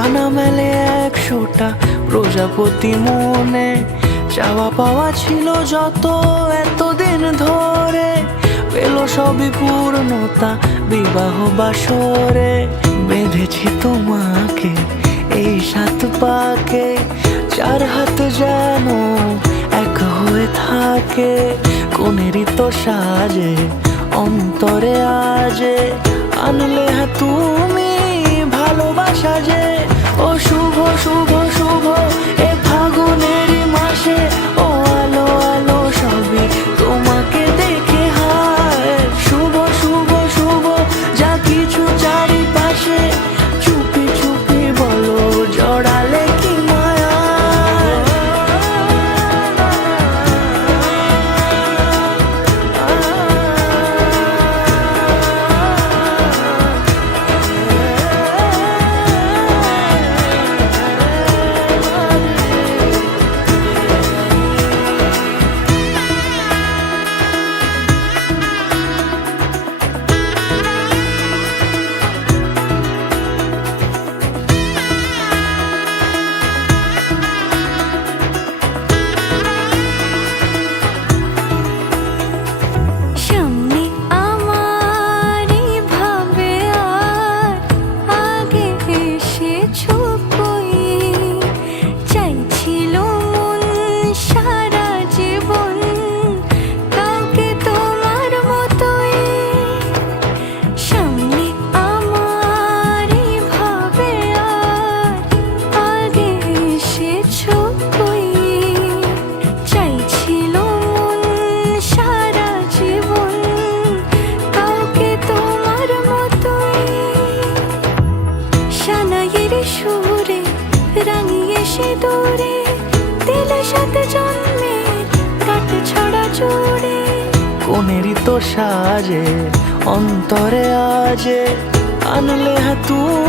ডানা মেলে 100টা প্রজাপতি মনে, চাওয়া পাওয়া ছিল যত এতদিন ধরে, পেল সবই পূর্ণতা বিবাহ বাসরে। বেঁধেছি তোমাকে এই 7 পাকে, 4 হাত যেন এক হয়ে থাকে। কোনেরই তো সাজে অন্তরে আজে, আনলে তুমি ভালোবাসা যে। ও শুভ শুভ শুভ এ ফাগুনেরই মাসে, ও আলো আলো সবই তোমাকে দেখে হায়। শুভ শুভ শুভ যা কিছু চারিপাশে, চুপি চুপি বলো জড়ালে কি মায়া। সুরে রাঙিয়ে সে দূরে দিলে 7 জন্মের কাট ছড়া জোড়ে। কোনেরই তো সাজে অন্তরে আজে, আনলে তুমি